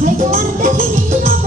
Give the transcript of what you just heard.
ไปก่อนแต่ที่นี้